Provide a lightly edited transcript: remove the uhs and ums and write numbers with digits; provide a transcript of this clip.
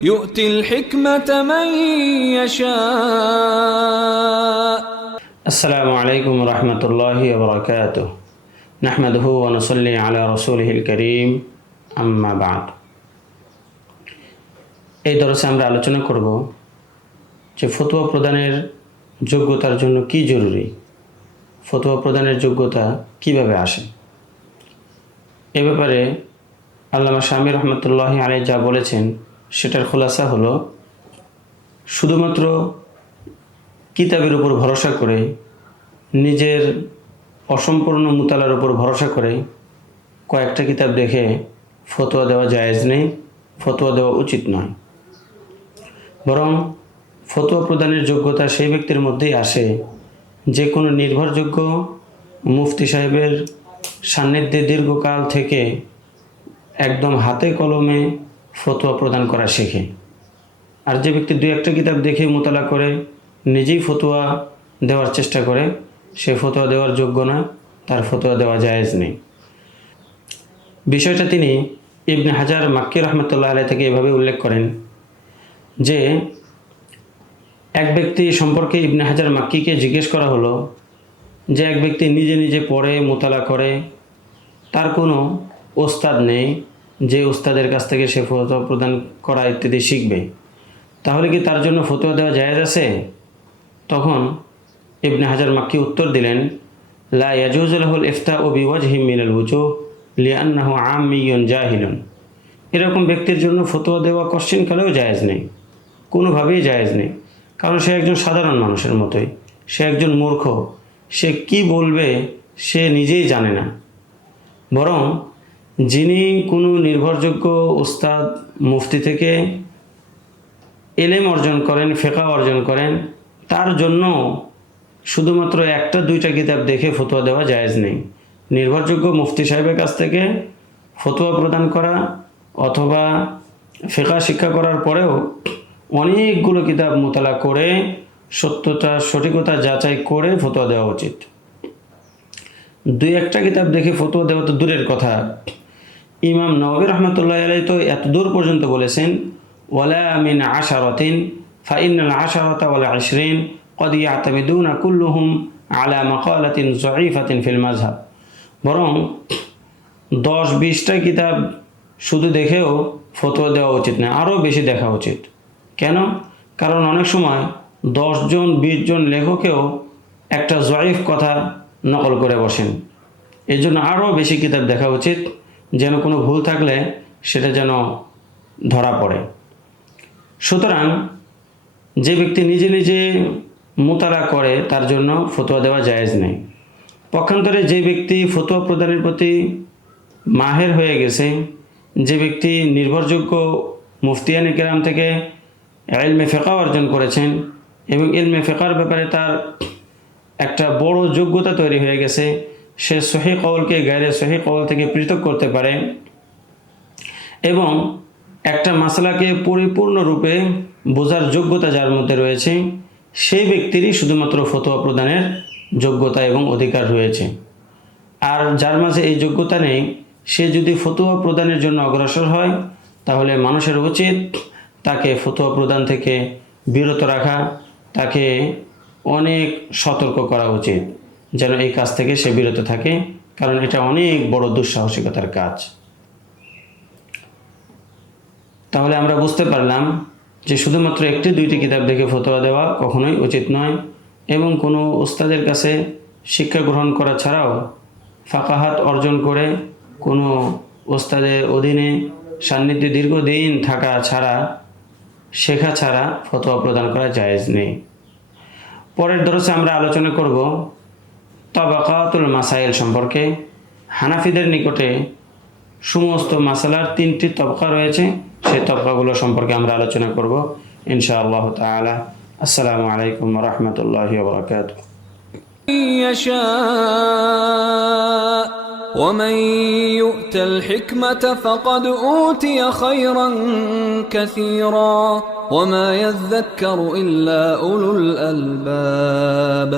يؤتي الحكمة من يشاء. السلام عليكم ورحمة الله وبركاته. نحمده ونصلي على رسوله الكريم أما بعد. এই দরসে আমরা আলোচনা করব যে ফতোয়া প্রদানের যোগ্যতার জন্য কি জরুরি, ফতোয়া প্রদানের যোগ্যতা কিভাবে আসে। এ ব্যাপারে আল্লামা শামী রহমতুল্লাহি আলাইহি যা বলেছেন সেটার খোলাসা হলো, শুধুমাত্র কিতাবের উপর ভরসা করে, নিজের অসম্পূর্ণ মুতালার উপর ভরসা করে কয়েকটা কিতাব দেখে ফতোয়া দেওয়া জায়েজ নেই, ফতোয়া দেওয়া উচিত নয়। বরং ফতোয়া প্রদানের যোগ্যতা সেই ব্যক্তির মধ্যেই আসে যে কোনো নির্ভরযোগ্য মুফতি সাহেবের সান্নিধ্যে দীর্ঘকাল থেকে একদম হাতে কলমে ফতোয়া প্রদান করা শেখে। আর যে ব্যক্তি দুই একটা কিতাব দেখে মোতালা করে নিজেই ফতোয়া দেওয়ার চেষ্টা করে, সে ফতোয়া দেওয়ার যোগ্য না, তার ফতোয়া দেওয়া জায়েজ নেই। বিষয়টা তিনি ইবনে হাজার মাক্কি রহমতুল্লাহ আলাইহি থেকে এভাবে উল্লেখ করেন যে এক ব্যক্তি সম্পর্কে ইবনে হাজার মাক্কিকে জিজ্ঞেস করা হলো যে এক ব্যক্তি নিজে নিজে পড়ে মোতালা করে, তার কোনো ওস্তাদ নেই যে ওস্তাদের কাছ থেকে সে ফতোয়া প্রদান করা ইত্যাদি শিখবে, তাহলে কি তার জন্য ফতোয়া দেওয়া জায়েজ আছে? তখন ইবনে হাজার মাক্কি উত্তর দিলেন, লা ইয়াজুজু লাহুল ইফতাউ বিওয়াজহিন মিনাল ওয়ুজুহ লিআন্নাহু আম্মিয়ুন জাহিলুন। এরকম ব্যক্তির জন্য ফতোয়া দেওয়া কোশ্চেনকালেও জায়েজ নেই, কোনোভাবেই জায়েজ নেই। কারণ সে একজন সাধারণ মানুষের মতোই, সে একজন মূর্খ, সে কি বলবে সে নিজেই জানে না। বরং যিনি কোনো নির্ভরযোগ্য উস্তাদ মুফতি থেকে ইলম অর্জন করেন, ফিকহ অর্জন করেন, তার জন্য শুধুমাত্র একটা দুইটা কিতাব দেখে ফতোয়া দেওয়া জায়েজ নেই। নির্ভরযোগ্য মুফতি সাহেবের কাছ থেকে ফতোয়া প্রদান করা অথবা ফিকহ শিক্ষা করার পরেও অনেকগুলো কিতাব মোতালা করে সত্যতা সঠিকতা যাচাই করে ফতোয়া দেওয়া উচিত। দুই একটা কিতাব দেখে ফতোয়া দেওয়া তো দূরের কথা, ইমাম নওয়াবী রহমতুল্লাহ আলাইহি তো এত দূর পর্যন্ত বলেছেন, ওয়ালা মিন আশারাতিন ফাইনাল আশারাতা ওয়াল আশরিন ক্বাদ ইয়াতামিদুনা কুল্লুহুম আলা মাকালাতিন যায়ীফাতিন ফিল মাযহাব। বরং 10-20টা কিতাব শুধু দেখেও ফতোয়া দেওয়া উচিত না, আরও বেশি দেখা উচিত। কেন? কারণ অনেক সময় 10 জন 20 জন লেখকেও একটা যায়ীফ কথা নকল করে বসেন। এই জন্য আরও বেশি কিতাব দেখা উচিত, যেন কোনো ভুল থাকলে সেটা যেন ধরা পড়ে। সুতরাং যে ব্যক্তি নিজে নিজে মোতালা করে তার জন্য ফতোয়া দেওয়া জায়েজ নেই। পক্ষান্তরে যে ব্যক্তি ফতোয়া প্রদানের প্রতি মাহের হয়ে গেছে, যে ব্যক্তি নির্ভরযোগ্য মুফতিয়ানে কেরাম থেকে ইলমে ফিকহ অর্জন করেছেন এবং ইলমে ফিকহর ব্যাপারে তার একটা বড় যোগ্যতা তৈরি হয়ে গেছে, সে সহিহ কওলকে গায়রে সহিহ কওল থেকে পৃথক করতে পারে এবং একটা মাসলাকে পরিপূর্ণরূপে বোঝার যোগ্যতা যার মধ্যে রয়েছে, সেই ব্যক্তিরই শুধুমাত্র ফতোয়া প্রদানের যোগ্যতা এবং অধিকার রয়েছে। আর যার মাঝে এই যোগ্যতা নেই, সে যদি ফতোয়া প্রদানের জন্য অগ্রসর হয়, তাহলে মানুষের উচিত তাকে ফতোয়া প্রদান থেকে বিরত রাখা, তাকে অনেক সতর্ক করা উচিত যেন এই কাজ থেকে সে বিরত থাকে, কারণ এটা অনেক বড় দুঃসাহসিকতার কাজ। তাহলে আমরা বুঝতে পারলাম যে শুধুমাত্র একটি দুইটি কিতাব দেখে ফতোয়া দেওয়া কখনোই উচিত নয় এবং কোনো উস্তাদের কাছে শিক্ষা গ্রহণ করা ছাড়াও ফাকাহাত অর্জন করে কোনো উস্তাদের অধীনে সান্নিধ্যে দীর্ঘদিন থাকা ছাড়া, শেখা ছাড়া ফতোয়া প্রদান করা জায়েজ নেই। পরের দরসে আমরা আলোচনা করব তাবাকাতুল মাসাইল সম্পর্কে। হানাফিদের নিকটে সমস্ত মাসালার 3টি তবকা রয়েছে, সেই তবকাগুলো সম্পর্কে আমরা আলোচনা করব ইনশাআল্লাহ তাআলা। আসসালামু আলাইকুম ওয়া রাহমাতুল্লাহি ওয়া বারাকাতুহু। ومن يؤت الحكمة فقد أوتي خيرا كثيرا وما يذكر إلا أولو الألباب.